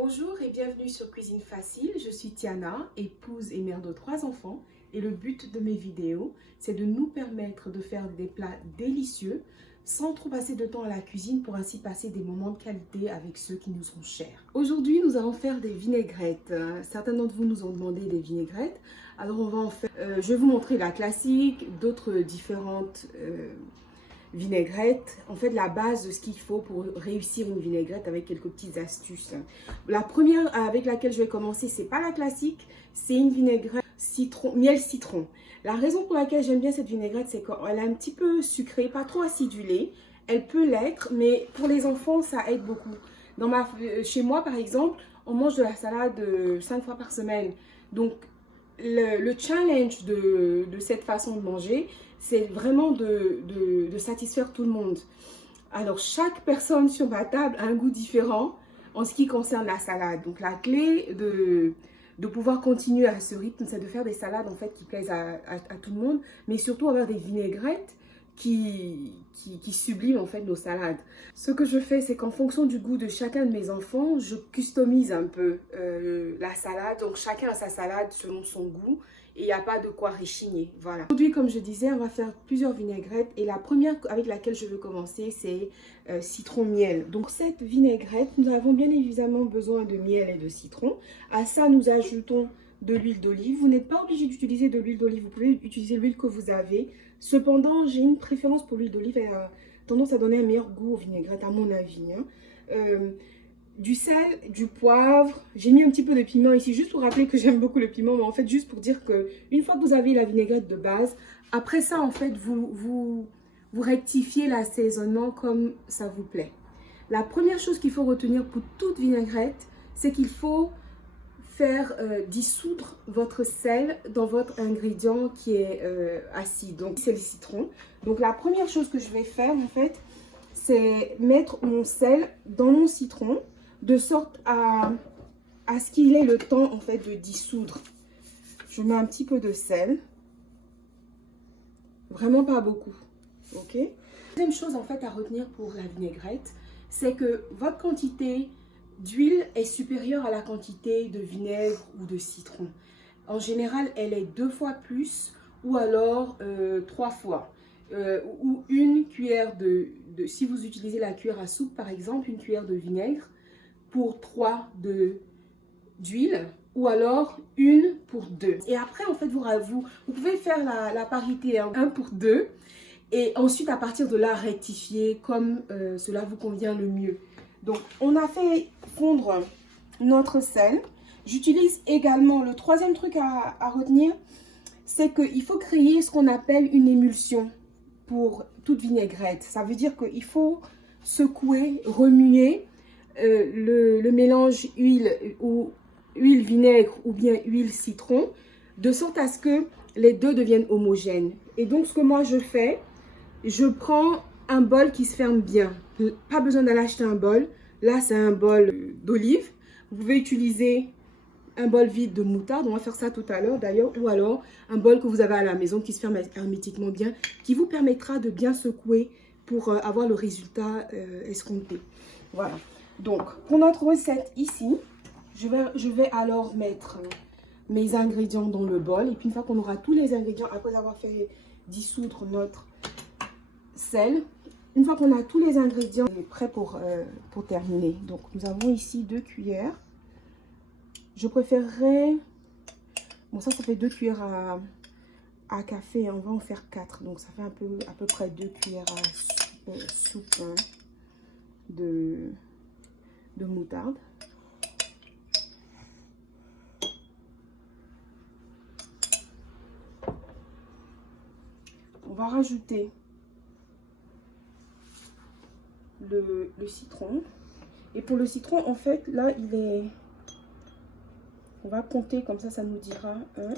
Bonjour et bienvenue sur Cuisine Facile, je suis Tiana, épouse et mère de 3 enfants et le but de mes vidéos, c'est de nous permettre de faire des plats délicieux sans trop passer de temps à la cuisine pour ainsi passer des moments de qualité avec ceux qui nous sont chers. Aujourd'hui, nous allons faire des vinaigrettes. Certains d'entre vous nous ont demandé des vinaigrettes, alors on va en faire. Je vais vous montrer la classique, d'autres différentes vinaigrette, en fait la base de ce qu'il faut pour réussir une vinaigrette avec quelques petites astuces. La première avec laquelle je vais commencer, c'est pas la classique, c'est une vinaigrette miel citron. La raison pour laquelle j'aime bien cette vinaigrette, c'est qu'elle est un petit peu sucrée, pas trop acidulée. Elle peut l'être, mais pour les enfants, ça aide beaucoup. Chez moi, par exemple, on mange de la salade 5 fois par semaine. Donc, le challenge de cette façon de manger, c'est vraiment de satisfaire tout le monde. Alors, chaque personne sur ma table a un goût différent en ce qui concerne la salade. Donc, la clé de pouvoir continuer à ce rythme, c'est de faire des salades en fait qui plaisent à tout le monde, mais surtout avoir des vinaigrettes qui subliment en fait nos salades. Ce que je fais, c'est qu'en fonction du goût de chacun de mes enfants, je customise un peu la salade. Donc, chacun a sa salade selon son goût. Et il n'y a pas de quoi réchigner, voilà. Aujourd'hui, comme je disais, on va faire plusieurs vinaigrettes. Et la première avec laquelle je veux commencer, c'est citron-miel. Donc, cette vinaigrette, nous avons bien évidemment besoin de miel et de citron. À ça, nous ajoutons de l'huile d'olive. Vous n'êtes pas obligé d'utiliser de l'huile d'olive. Vous pouvez utiliser l'huile que vous avez. Cependant, j'ai une préférence pour l'huile d'olive. Elle a tendance à donner un meilleur goût aux vinaigrettes, à mon avis. Du sel, du poivre, j'ai mis un petit peu de piment ici, juste pour rappeler que j'aime beaucoup le piment, mais en fait juste pour dire que une fois que vous avez la vinaigrette de base, après ça en fait vous rectifiez l'assaisonnement comme ça vous plaît. La première chose qu'il faut retenir pour toute vinaigrette, c'est qu'il faut faire dissoudre votre sel dans votre ingrédient qui est acide, donc c'est le citron. Donc la première chose que je vais faire en fait, c'est mettre mon sel dans mon citron, de sorte à ce qu'il ait le temps en fait de dissoudre. Je mets un petit peu de sel, vraiment pas beaucoup, ok. Deuxième chose en fait à retenir pour la vinaigrette, c'est que votre quantité d'huile est supérieure à la quantité de vinaigre ou de citron. En général, elle est 2 fois plus ou alors 3 fois. Ou une cuillère si vous utilisez la cuillère à soupe par exemple, une cuillère de vinaigre pour 3 d'huile, ou alors 1 pour 2. Et après, en fait, vous pouvez faire la parité, hein, 1 pour 2. Et ensuite, à partir de là, rectifier comme cela vous convient le mieux. Donc, on a fait fondre notre sel. J'utilise également, le troisième truc à retenir, c'est qu'il faut créer ce qu'on appelle une émulsion pour toute vinaigrette. Ça veut dire qu'il faut secouer, remuer le mélange huile vinaigre ou bien huile citron, de sorte à ce que les deux deviennent homogènes. Et donc ce que moi je fais, je prends un bol qui se ferme bien. Pas besoin d'aller acheter un bol. Là c'est un bol d'olive. Vous pouvez utiliser un bol vide de moutarde, on va faire ça tout à l'heure d'ailleurs, ou alors un bol que vous avez à la maison qui se ferme hermétiquement bien, qui vous permettra de bien secouer pour avoir le résultat escompté. Voilà. Donc, pour notre recette ici, je vais alors mettre mes ingrédients dans le bol. Et puis, une fois qu'on aura tous les ingrédients, après avoir fait dissoudre notre sel, une fois qu'on a tous les ingrédients, on est prêt pour terminer. Donc, nous avons ici 2 cuillères. Je préférerais... Bon, ça fait 2 cuillères à café. On va en faire 4. Donc, ça fait à peu près 2 cuillères à soupe hein, de moutarde. On va rajouter le citron. Et pour le citron, en fait, là, il est... On va compter comme ça nous dira 1,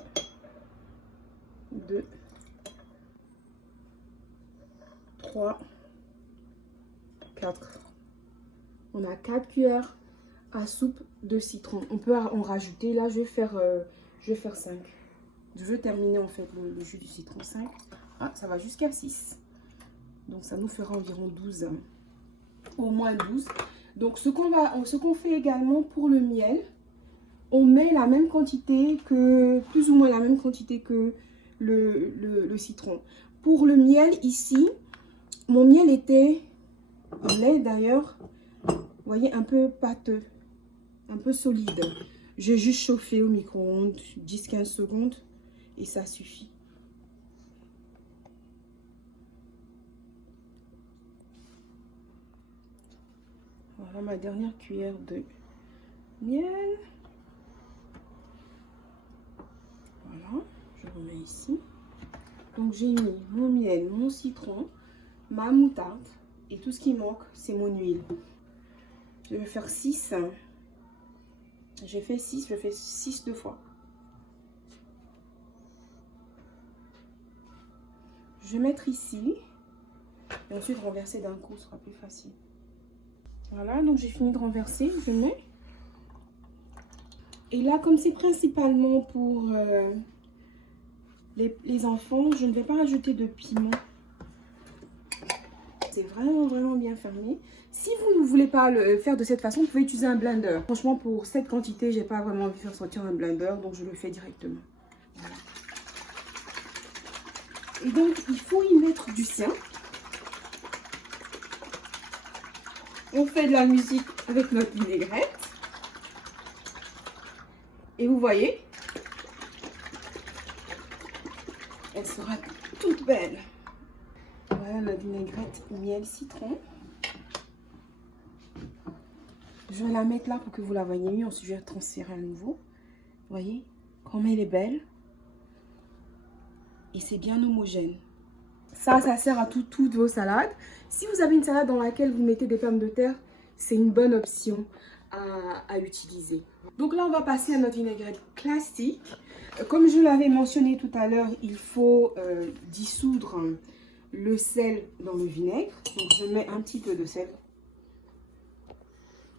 2, 3, 4. On a 4 cuillères à soupe de citron. On peut en rajouter. Là, je vais faire 5. Je veux terminer en fait le jus du citron 5. Ah, ça va jusqu'à 6. Donc, ça nous fera environ 12. Au moins 12. Donc ce qu'on fait également pour le miel, on met la même quantité que, plus ou moins la même quantité que le citron. Pour le miel ici, mon miel était, il est d'ailleurs, vous voyez, un peu pâteux, un peu solide. J'ai juste chauffé au micro-ondes 10-15 secondes et ça suffit. Voilà ma dernière cuillère de miel. Voilà, je remets ici. Donc j'ai mis mon miel, mon citron, ma moutarde et tout ce qui manque, c'est mon huile. Je vais faire 6. J'ai fait 6, je fais 6 deux fois. Je vais mettre ici et ensuite renverser d'un coup, ce sera plus facile. Voilà, donc j'ai fini de renverser, je mets. Et là, comme c'est principalement pour les enfants, je ne vais pas rajouter de piment. C'est vraiment bien fermé. Si vous ne voulez pas le faire de cette façon, vous pouvez utiliser un blender. Franchement, pour cette quantité, j'ai pas vraiment envie de faire sortir un blender, donc je le fais directement. Voilà. Et donc, il faut y mettre du sien. On fait de la musique avec notre vinaigrette. Et vous voyez, elle sera toute belle. Voilà la vinaigrette miel citron. Je vais la mettre là pour que vous la voyez mieux. Ensuite, je vais transférer à nouveau. Vous voyez, comme elle est belle. Et c'est bien homogène. Ça sert à toutes vos salades. Si vous avez une salade dans laquelle vous mettez des pommes de terre, c'est une bonne option à utiliser. Donc là, on va passer à notre vinaigrette classique. Comme je l'avais mentionné tout à l'heure, il faut dissoudre le sel dans le vinaigre. Donc je mets un petit peu de sel.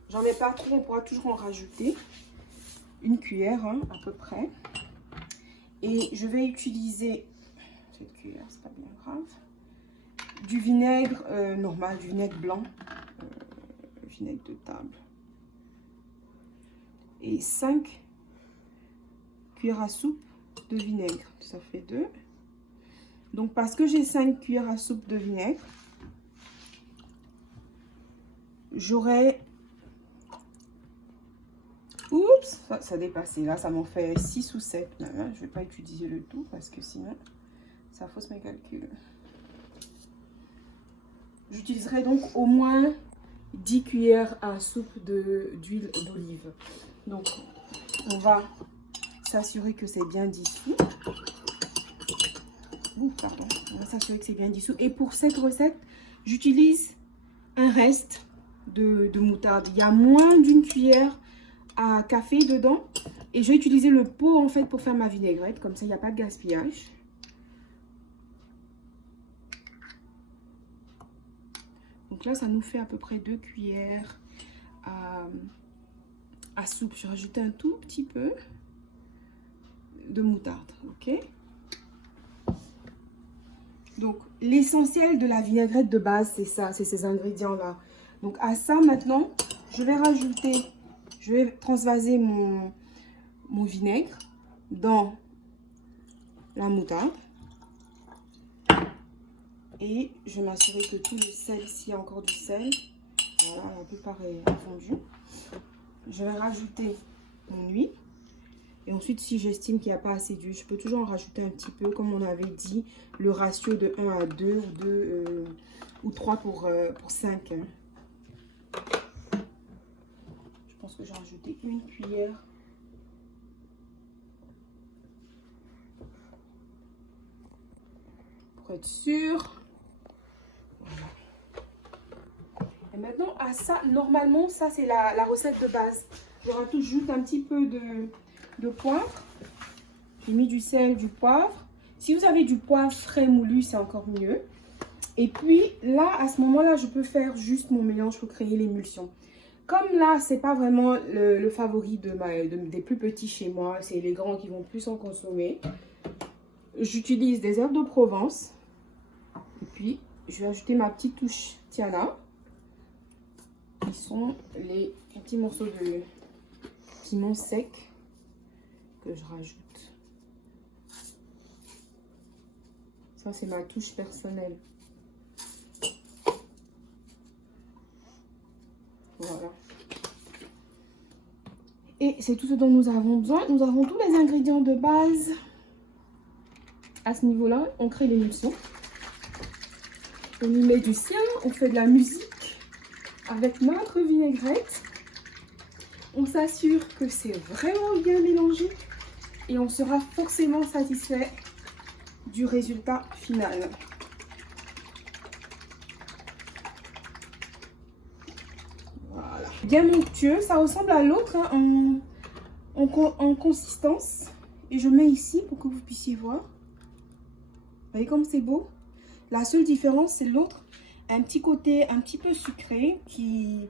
J'en mets pas trop, on pourra toujours en rajouter. Une cuillère hein, à peu près. Et je vais utiliser cette cuillère, c'est pas bien grave. Du vinaigre normal, du vinaigre blanc. Vinaigre de table. Et 5 cuillères à soupe de vinaigre. Ça fait 2. Donc, parce que j'ai 5 cuillères à soupe de vinaigre, j'aurai... Oups, ça a dépassé. Là, ça m'en fait 6 ou 7. Je ne vais pas utiliser le tout parce que sinon, ça fausse mes calculs. J'utiliserai donc au moins 10 cuillères à soupe d'huile d'olive. Donc, on va s'assurer que c'est bien dissous. Pardon. On va s'assurer que c'est bien dissous. Et pour cette recette, j'utilise un reste de moutarde. Il y a moins d'une cuillère à café dedans. Et je vais utiliser le pot en fait pour faire ma vinaigrette. Comme ça, il n'y a pas de gaspillage. Donc là, ça nous fait à peu près 2 cuillères à soupe. Je vais rajouter un tout petit peu de moutarde. Ok. Donc, l'essentiel de la vinaigrette de base, c'est ça, c'est ces ingrédients-là. Donc, à ça, maintenant, je vais transvaser mon vinaigre dans la moutarde. Et je vais m'assurer que tout le sel, s'il y a encore du sel, voilà, la plupart est fondu. Je vais rajouter mon huile. Et ensuite, si j'estime qu'il n'y a pas assez d'huile, je peux toujours en rajouter un petit peu, comme on avait dit, le ratio de 1 à 2 ou 2 ou 3 pour 5. Je pense que j'ai rajouté une cuillère. Pour être sûr. Voilà. Et maintenant, à ça, normalement, ça c'est la recette de base. Je rajoute un petit peu de poivre. J'ai mis du sel, du poivre. Si vous avez du poivre frais moulu, c'est encore mieux. Et puis là, à ce moment-là, je peux faire juste mon mélange pour créer l'émulsion. Comme là, c'est pas vraiment le favori des plus petits chez moi, c'est les grands qui vont plus en consommer. J'utilise des herbes de Provence. Et puis, je vais ajouter ma petite touche Tiana. qui sont les petits morceaux de piment sec que je rajoute. Ça, c'est ma touche personnelle. Voilà. Et c'est tout ce dont nous avons besoin. Nous avons tous les ingrédients de base. À ce niveau-là, on crée l'émulsion. On y met du sien, on fait de la musique avec notre vinaigrette. On s'assure que c'est vraiment bien mélangé et on sera forcément satisfait du résultat final. Voilà. Bien onctueux, ça ressemble à l'autre hein, en consistance. Et je mets ici pour que vous puissiez voir. Vous voyez comme c'est beau? La seule différence, c'est l'autre, un petit côté un petit peu sucré qui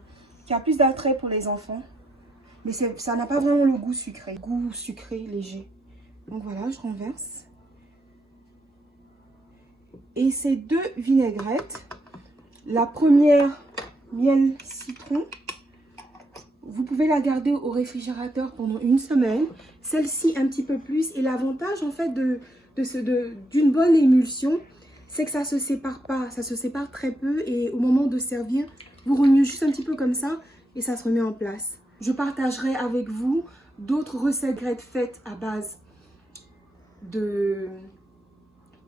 a plus d'attrait pour les enfants. Mais ça n'a pas vraiment le goût sucré léger. Donc voilà, je renverse. Et ces deux vinaigrettes, la première, miel citron, vous pouvez la garder au réfrigérateur pendant une semaine. Celle-ci un petit peu plus. Et l'avantage en fait d'une bonne émulsion, c'est que ça se sépare pas, ça se sépare très peu et au moment de servir, vous remuez juste un petit peu comme ça et ça se remet en place. Je partagerai avec vous d'autres recettes faites à base de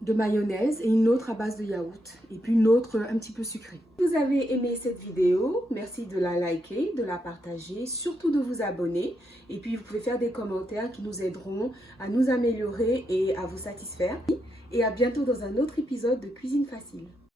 mayonnaise et une autre à base de yaourt et puis une autre un petit peu sucrée. Si vous avez aimé cette vidéo, merci de la liker, de la partager, surtout de vous abonner et puis vous pouvez faire des commentaires qui nous aideront à nous améliorer et à vous satisfaire. Et à bientôt dans un autre épisode de Cuisine Facile.